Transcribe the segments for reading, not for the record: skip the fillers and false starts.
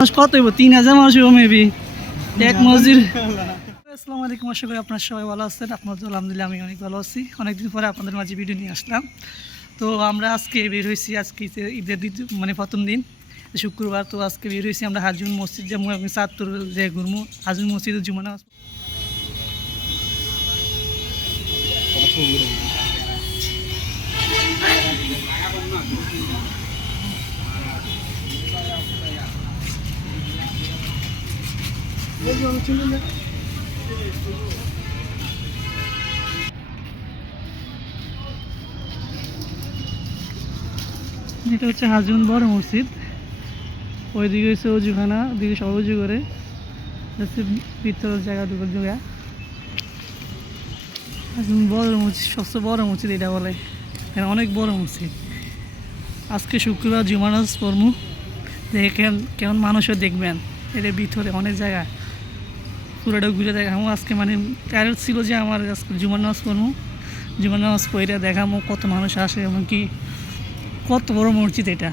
কত হইব 3000 মানুষ হইব মেবি এক মসজিদ। আসসালামু আলাইকুম, আশা করি আপনারা সবাই ভালো আছেন। আপনাদের আলহামদুলিল্লাহ আমি অনেক ভালো আছি। অনেকদিন পরে আপনাদের মাঝে ভিডিও নিয়ে আসলাম। তো আমরা আজকে বের হয়েছি, আজকে ঈদের মানে প্রথম দিন শুক্রবার। তো আজকে বের হয়েছি আমরা হাজুন মসজিদ যেমন চাঁদপুর যে ঘুরমু হাজুন মসজিদের জুমা নামাজ। এটা হচ্ছে হাজুন বড় মসজিদ, ওইদিকে হচ্ছে অজুখানা, ওদিকে সব উজু করে ভিতরের জায়গা ঢুকার জায়গা। হাজুন বড় মসজিদ, সবচেয়ে বড় মসজিদ এটা বলে, অনেক বড় মসজিদ। আজকে শুক্রবার জুমা নামাজ পড়মু, দেখেন কেমন মানুষও দেখবেন। এর ভিতরে অনেক জায়গা পুরোটা ঘুরে দেখামো আজকে। মানে ট্যারেট ছিল যে আমার আজকে জুমা নামাজ পড়মু, জুমা নামাজ পড়ে দেখামো কত মানুষ আসে, এমনকি কত বড় মসজিদ। এটা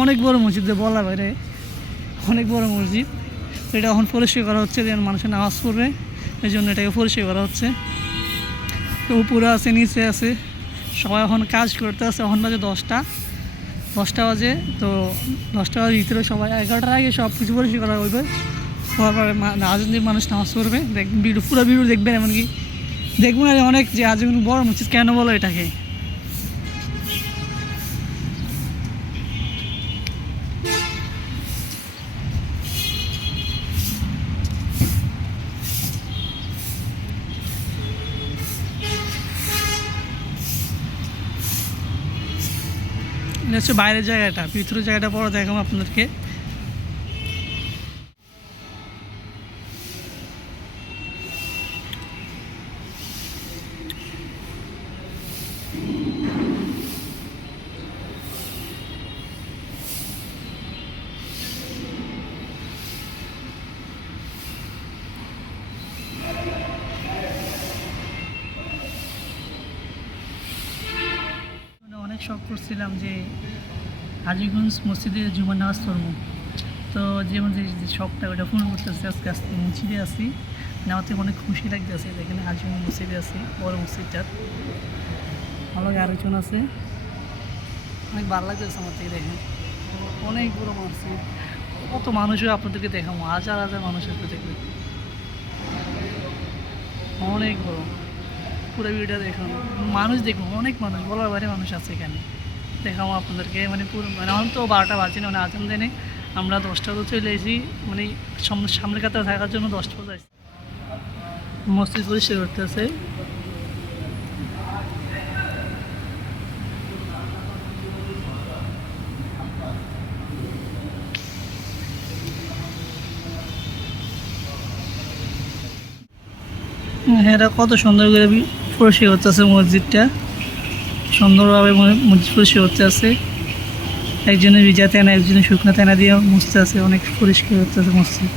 অনেক বড় মসজিদ, বলা বাইরে অনেক বড় মসজিদ। এটা এখন পরিষ্কার করা হচ্ছে, যেন মানুষের নামাজ পড়বে, এই জন্য এটাকে পরিষ্কার করা হচ্ছে। তো উপরে আছে, নিচে আছে, সবাই এখন কাজ করতে আছে। এখন বাজে 10টা বাজে। তো 10টা বাজে ভিতরে সবাই 11টার আগে সব কিছু পরিষ্কার করা হইবে। পরে আজকে মানুষ নামাজ পড়বে, ভিডিও পুরো ভিডিও দেখবেন। এমনকি দেখবেন আর অনেক যে আজ বড় মসজিদ কেন বলো এটাকে। এটা হচ্ছে বাইরের জায়গাটা, ভিতরের জায়গাটা পরে দেখাবো আপনাদেরকে। অনেক শখ করছিলাম যে হাজীগঞ্জ মসজিদে জুমার নামাজ পড়বো। তো যেমন যে শখটা ওটা পূরণ করতেছে আজকে। আজকে মসজিদে আসি, নেওয়াতে অনেক খুশি লাগতেছে। এখানে হাজীগঞ্জ মসজিদে আছি, বড় মসজিদটার ভালো আরেকজন আছে, অনেক ভালো লাগতেছে আমার থেকে। দেখেন অনেক বড় মসজিদ, কত মানুষও আপনাদেরকে দেখাবো, হাজার হাজার মানুষ আসবে দেখবেন, অনেক বড়। পুরো ভিডিওটা দেখুন, মানুষ দেখুন, অনেক মানুষ, বলার বাইরে মানুষ আছে এখানে। দেখাবো আপনাদেরকে। মানে পুরো মানে এখন তো 12টা বাজে না, মানে আজান দেনে আমরা 10টা তো চলে এসেছি, মানে সামনে কাতারে থাকার জন্য 10টা বাজে আসছি। মসজিদ পরিষ্কার করতে আছে। এটা কত সুন্দর করে পরিষ্কার করতেছে মসজিদটা, সুন্দরভাবে মসজিদ পরিষ্কার করতে আছে। একজনের ভিজা তেনা, একজনের শুকনো তেনা দিয়ে মুছতে আছে, অনেক পরিষ্কার করতে আছে মসজিদ।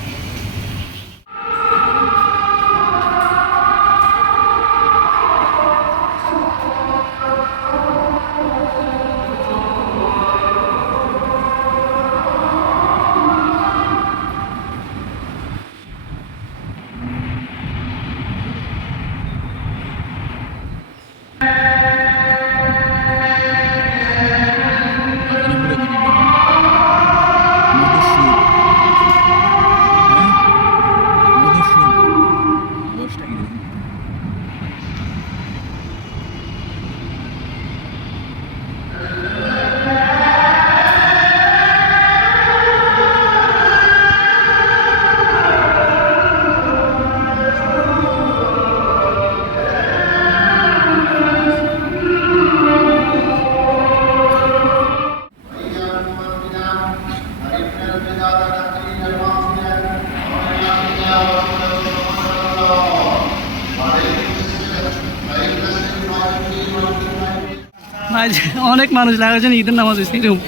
অনেক মানুষ লাগাচ্ছেন ঈদের নামাজ হয়েছে এরকম।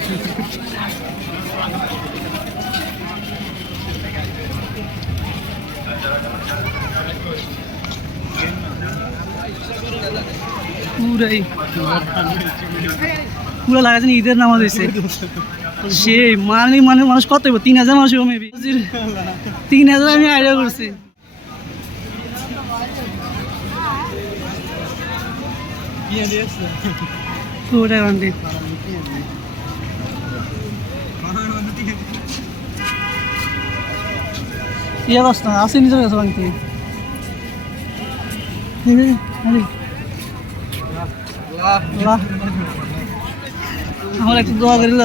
পুরাই পুরো লাগাচ্ছেন ঈদের নামাজ হয়েছে। সেই মানুষ কত হইব 3000 মানুষ হইব মেবি 3000 আমি আইডিয়া করছি পুরা বান্দি ইয়ে বাস না আসেনি চলে গেছে বাংতি আমার একটু দোয়া করিল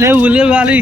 লেবু লেবু আলি